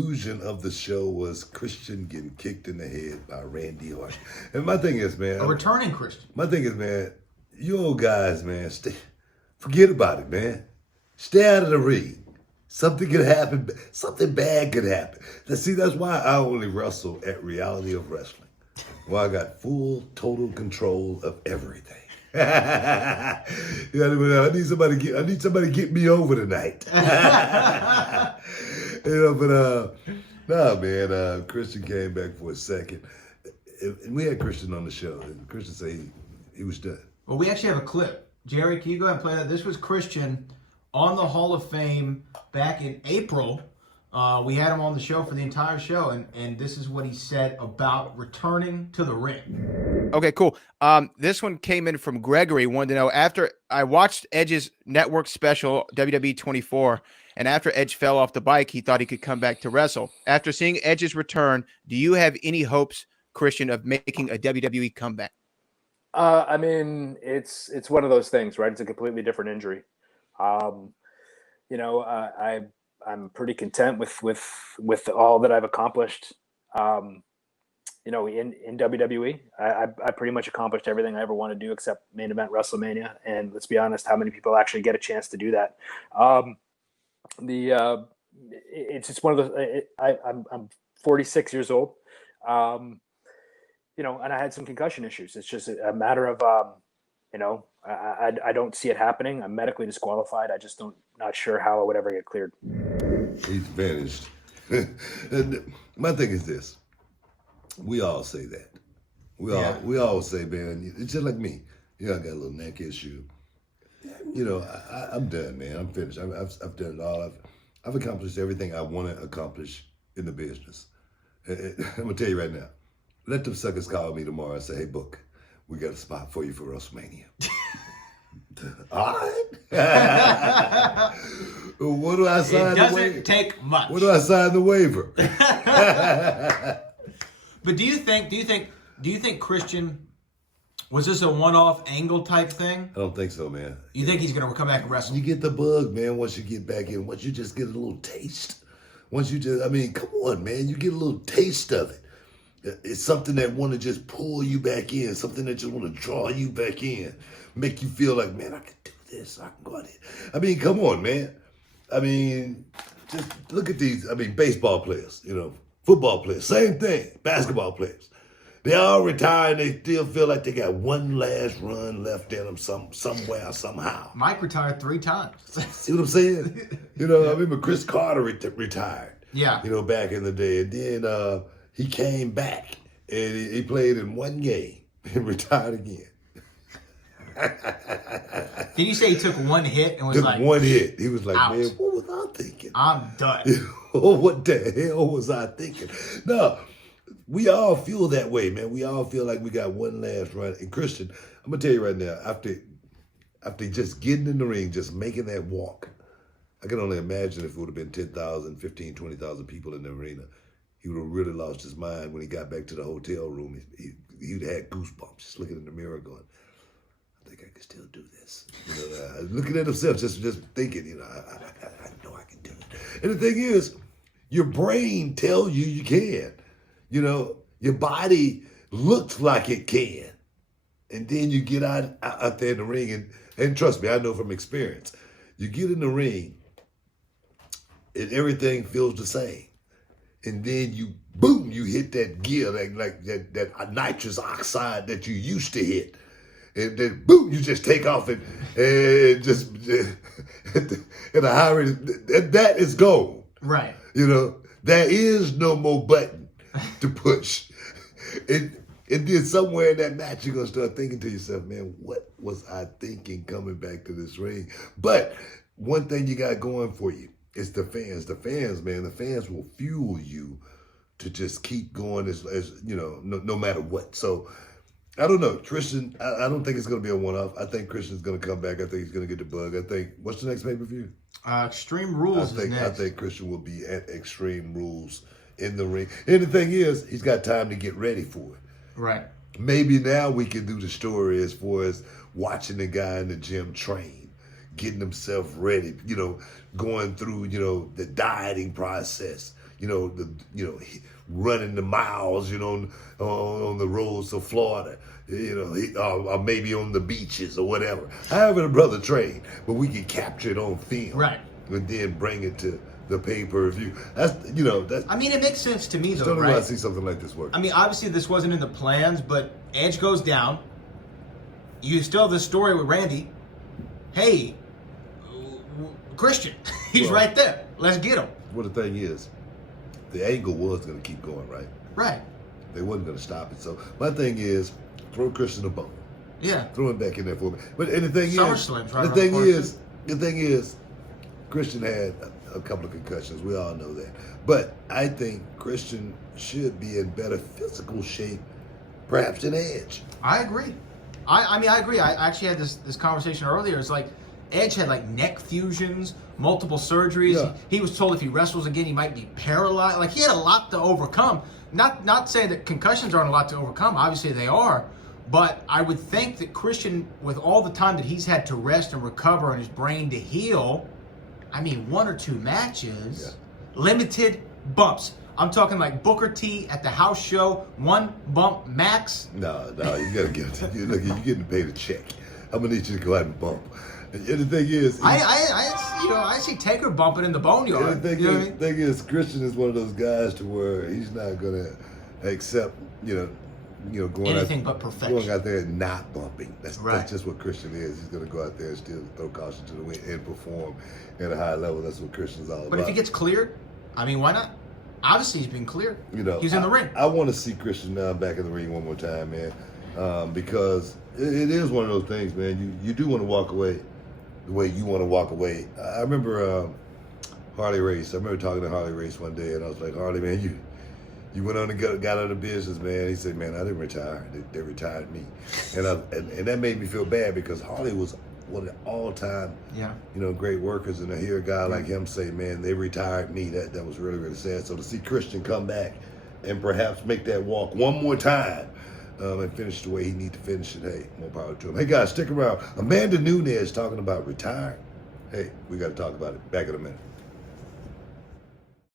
conclusion of the show was Christian getting kicked in the head by Randy Orton. And my thing is, man, A returning Christian. my thing is, man, you old guys, man, forget about it, man. Stay out of the ring. Something could happen. Something bad could happen. See, that's why I only wrestle at Reality of Wrestling. Well, I got full, total control of everything. You know, I need somebody to get me over tonight. Nah, man. Christian came back for a second, and we had Christian on the show. And Christian said he was done. Well, we actually have a clip. Jerry, can you go ahead and play that? This was Christian on the Hall of Fame back in April. We had him on the show for the entire show, and this is what he said about returning to the ring. Okay, cool. This one came in from Gregory. Wanted to know, after I watched Edge's network special, WWE 24, and after Edge fell off the bike, he thought he could come back to wrestle. After seeing Edge's return, do you have any hopes, Christian, of making a WWE comeback? I mean, it's one of those things, right? It's a completely different injury. You know, I'm pretty content with all that I've accomplished. You know, in WWE, I pretty much accomplished everything I ever want to do except main event WrestleMania. And let's be honest, how many people actually get a chance to do that? It's just one of those. I'm 46 years old. You know, and I had some concussion issues. It's just a matter of, you know, I don't see it happening. I'm medically disqualified. I just not sure how I would ever get cleared. He's vanished. And my thing is this. We all say that. We all say, man, it's just like me. You know, I got a little neck issue. You know, I'm done, man. I'm finished. I've done it all. I've accomplished everything I want to accomplish in the business. I'm going to tell you right now. Let them suckers call me tomorrow and say, hey, Book, we got a spot for you for WrestleMania. All right. What do I sign the waiver? It doesn't take much. What do I sign the waiver? But do you think Christian, was this a one-off angle type thing? I don't think so, man. You think he's going to come back and wrestle? You get the bug, man, once you get back in. Once you just get a little taste. Once you just, I mean, come on, man. You get a little taste of it. It's something that want to just pull you back in. Something that just want to draw you back in. Make you feel like, man, I can do this. I can go out here. I mean, come on, man. I mean, just look at these, baseball players, you know, football players, same thing, basketball players. They all retire and they still feel like they got one last run left in them somewhere, somehow. Mike retired 3 times. See what I'm saying? You know, I remember Chris Carter retired. Yeah. You know, back in the day. And then he came back and he played in one game and retired again. Did you say he took one hit and was took like, one hit? He was like, out. man, what was I thinking? I'm done. What the hell was I thinking? No, we all feel that way, man. We all feel like we got one last run. And Christian, I'm going to tell you right now, after just getting in the ring, just making that walk, I can only imagine if it would have been 10,000, 15, 20,000 people in the arena. He would have really lost his mind when he got back to the hotel room. He'd had goosebumps just looking in the mirror going, I think I can still do this. You know, looking at himself, just thinking, you know, I know I can do it. And the thing is, your brain tells you can. You know, your body looks like it can. And then you get out there in the ring, and trust me, I know from experience, you get in the ring, and everything feels the same. And then you hit that gear, like that nitrous oxide that you used to hit. And then boom, you just take off and just at a high rate. That is gone. Right. You know, there is no more button to push. And then somewhere in that match, you're going to start thinking to yourself, man, what was I thinking coming back to this ring? But one thing you got going for you is the fans. The fans, man, the fans will fuel you to just keep going as you know, no matter what. So, I don't know. Christian, I don't think it's going to be a one-off. I think Christian's going to come back. I think he's going to get the bug. I think, what's the next pay-per-view? Extreme Rules is next. I think Christian will be at Extreme Rules in the ring. And the thing is, he's got time to get ready for it. Right. Maybe now we can do the story as far as watching the guy in the gym train, getting himself ready, you know, going through, you know, the dieting process, running the miles, on the roads of Florida, or maybe on the beaches or whatever. However the brother trained, but we can capture it on film, Right? And then bring it to the pay-per-view. That's. I mean, it makes sense to me, though, Don't know right? why I see something like this work. I mean, obviously this wasn't in the plans, but Edge goes down. You still have this story with Randy. Hey, Christian, he's Well, right there. Let's get him. Well, the thing is, the angle was going to keep going, right? Right. They wasn't going to stop it. So my thing is, throw Christian a bone. Yeah. Throw him back in there for me. And the thing SummerSlam's right the around thing the corner, is, the thing is, Christian had a couple of concussions. We all know that. But I think Christian should be in better physical shape, perhaps than Edge. I agree. I mean, I agree. I actually had this conversation earlier. It's like Edge had like neck fusions, multiple surgeries. Yeah. He was told if he wrestles again, he might be paralyzed. Like he had a lot to overcome. Not saying that concussions aren't a lot to overcome. Obviously they are. But I would think that Christian, with all the time that he's had to rest and recover and his brain to heal, I mean, 1 or 2 matches, limited bumps. I'm talking like Booker T at the house show, 1 bump max. No, you gotta get it. Look, you're getting paid a check. I'm gonna need you to go out and bump. And the thing is, I see Taker bumping in the boneyard. the thing is, Christian is one of those guys to where he's not gonna accept, going Anything out, but perfection. going out there and not bumping. That's Right. just what Christian is. He's gonna go out there and still throw caution to the wind and perform at a high level. That's what Christian's all about. But if he gets cleared, I mean, why not? Obviously, he's been cleared. He's in the ring. I want to see Christian back in the ring one more time, man, because it is one of those things, man. You do want to walk away the way you want to walk away. I remember Harley Race. I remember talking to Harley Race one day, and I was like, Harley, man, you went on and got out of business, man. He said, man, I didn't retire. They retired me, and that made me feel bad because Harley was one of the all-time, great workers, and to hear a guy like him say, man, they retired me, that was really, really sad. So to see Christian come back and perhaps make that walk one more time and finish the way he needs to finish it, hey, more power to him. Hey, guys, stick around. Amanda Nunes talking about retiring. Hey, we got to talk about it. Back in a minute.